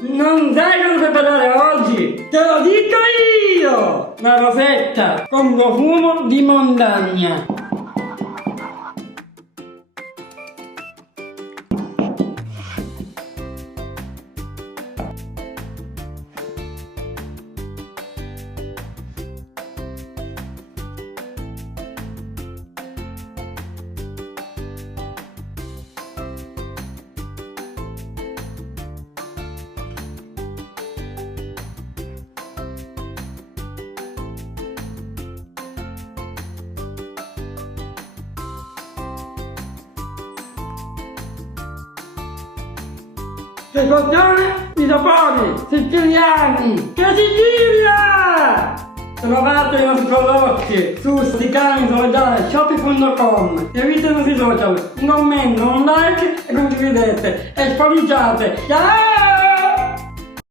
Non sai cosa preparare oggi? Te lo dico io! La rosetta con profumo di montagna. Ricordione di sapori siciliani! Che Sicilia! Trovate i nostri prodotti su siciliani.shopee.com. Seguitemi sui social, un commento, un like e condividete e spolliciate. Ciao!